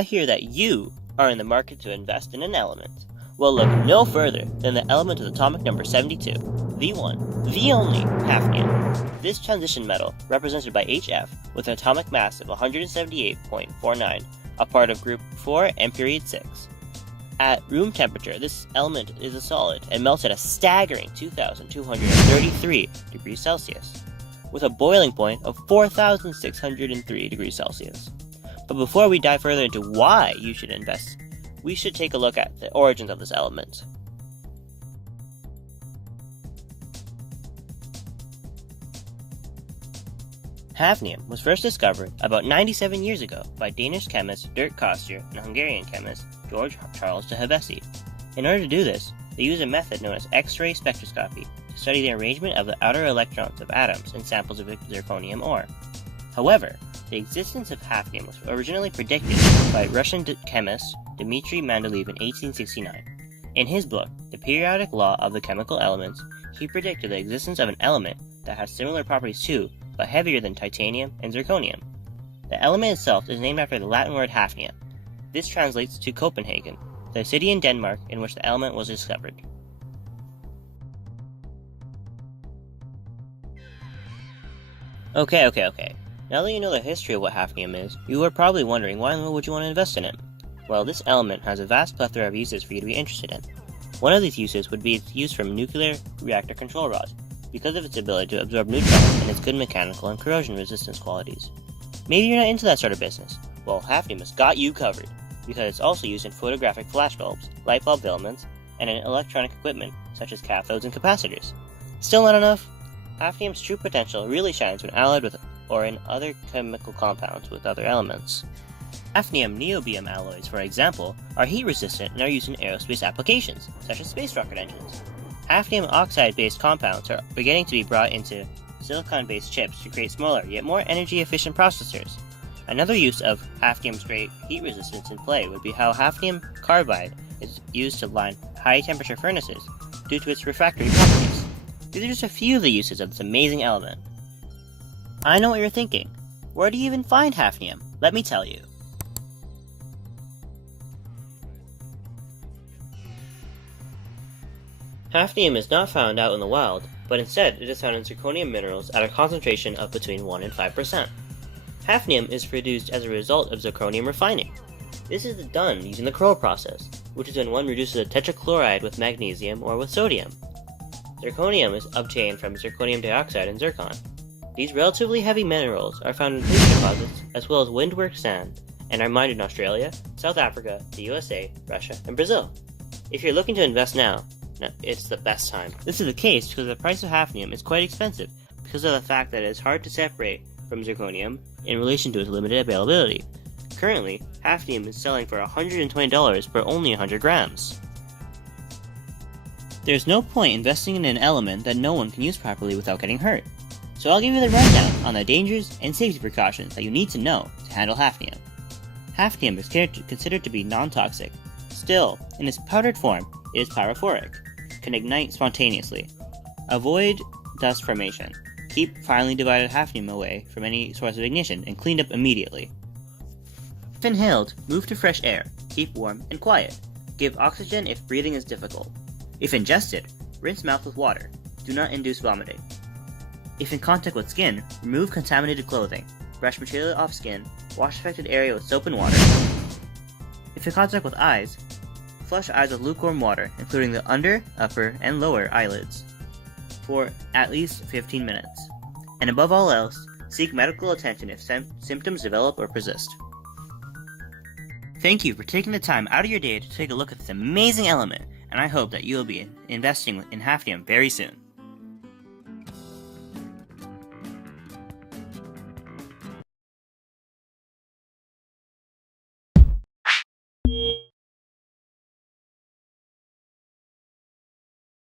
I hear that you are in the market to invest in an element. Well, look no further than the element with atomic number 72, the one, the only, hafnium. This transition metal, represented by HF, with an atomic mass of 178.49, a part of group 4 and period 6. At room temperature, this element is a solid and melts at a staggering 2,233 degrees Celsius, with a boiling point of 4,603 degrees Celsius. But before we dive further into why you should invest, we should take a look at the origins of this element. Hafnium was first discovered about 97 years ago by Danish chemist Dirk Coster and Hungarian chemist George Charles de Hevesy. In order to do this, they used a method known as X-ray spectroscopy to study the arrangement of the outer electrons of atoms in samples of zirconium ore. However, the existence of hafnium was originally predicted by Russian chemist Dmitry Mendeleev in 1869. In his book, The Periodic Law of the Chemical Elements, he predicted the existence of an element that has similar properties to, but heavier than titanium and zirconium. The element itself is named after the Latin word hafnia. This translates to Copenhagen, the city in Denmark in which the element was discovered. Okay. Now that you know the history of what hafnium is, you are probably wondering why in the world would you want to invest in it? Well, this element has a vast plethora of uses for you to be interested in. One of these uses would be its use from nuclear reactor control rods, because of its ability to absorb neutrons and its good mechanical and corrosion resistance qualities. Maybe you're not into that sort of business. Well, hafnium has got you covered, because it's also used in photographic flashbulbs, light bulb filaments, and in electronic equipment such as cathodes and capacitors. Still not enough? Hafnium's true potential really shines when allied with or in other chemical compounds with other elements. Hafnium niobium alloys, for example, are heat resistant and are used in aerospace applications, such as space rocket engines. Hafnium oxide-based compounds are beginning to be brought into silicon-based chips to create smaller yet more energy-efficient processors. Another use of hafnium's great heat resistance in play would be how hafnium carbide is used to line high-temperature furnaces due to its refractory properties. These are just a few of the uses of this amazing element. I know what you're thinking. Where do you even find hafnium? Let me tell you. Hafnium is not found out in the wild, but instead it is found in zirconium minerals at a concentration of between 1 and 5%. Hafnium is produced as a result of zirconium refining. This is done using the Kroll process, which is when one reduces a tetrachloride with magnesium or with sodium. Zirconium is obtained from zirconium dioxide and zircon. These relatively heavy minerals are found in clay deposits as well as windwork sand, and are mined in Australia, South Africa, the USA, Russia, and Brazil. If you're looking to invest now, it's the best time. This is the case because the price of hafnium is quite expensive because of the fact that it is hard to separate from zirconium in relation to its limited availability. Currently, hafnium is selling for $120 for only 100 grams. There's no point investing in an element that no one can use properly without getting hurt. So I'll give you the rundown on the dangers and safety precautions that you need to know to handle hafnium. Hafnium is considered to be non-toxic. Still, in its powdered form, it is pyrophoric, can ignite spontaneously. Avoid dust formation. Keep finely divided hafnium away from any source of ignition and cleaned up immediately. If inhaled, move to fresh air. Keep warm and quiet. Give oxygen if breathing is difficult. If ingested, rinse mouth with water. Do not induce vomiting. If in contact with skin, remove contaminated clothing. Brush material off skin. Wash affected area with soap and water. If in contact with eyes, flush eyes with lukewarm water, including the under, upper, and lower eyelids, for at least 15 minutes. And above all else, seek medical attention if symptoms develop or persist. Thank you for taking the time out of your day to take a look at this amazing element, and I hope that you will be investing in hafnium very soon.